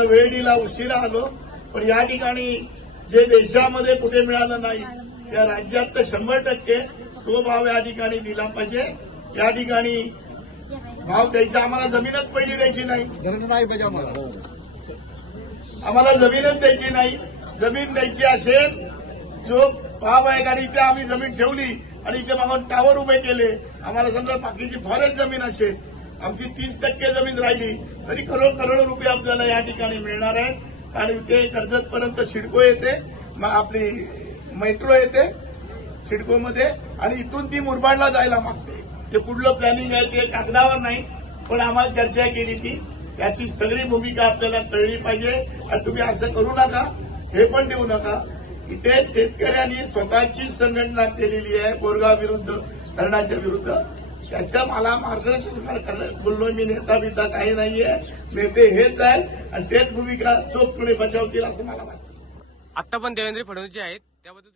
जरा वेळ दिला उशिरा आलो पण या ठिकाणी जे देशामध्ये कुठे मिळालं नाही त्या राज्यात तर शंभर टक्के तो भाव या ठिकाणी दिला पाहिजे. या ठिकाणी भाव द्यायचा आम्हाला जमीनच पहिली द्यायची नाही. पाहिजे आम्हाला. आम्हाला जमीनच द्यायची नाही. जमीन द्यायची असेल जो भाव आहे आणि इथे आम्ही जमीन ठेवली आणि इथे मागून टावर उभे केले आम्हाला समजा बाकीची फॉरेस्ट जमीन असेल आमची तीस टक्के जमीन राहिली तरी करोड करोड रुपये आपल्याला या ठिकाणी मिळणार आहेत. आणि ते कर्जत पर्यंत सिडको येते मग आपली मेट्रो येते सिडकोमध्ये आणि इथून ती मुरबाडला जायला मागते. ते पुढलं प्लॅनिंग आहे ते कागदावर नाही पण आम्हाला चर्चा केली ती. त्याची सगळी भूमिका आपल्याला कळली पाहिजे. आणि तुम्ही असं करू नका हे पण देऊ नका. इथे शेतकऱ्यांनी स्वतःची संघटना केलेली आहे बोरगाव विरुद्ध धरणाच्या विरुद्ध. त्याचं मला मार्गदर्शन करणं बोललो मी नेता बिता काही नाहीये नेते हेच आहे आणि तेच भूमिका चोखपणे बजावतील असं मला वाटतं. आता पण देवेंद्र फडणवीस जे आहेत त्याबद्दल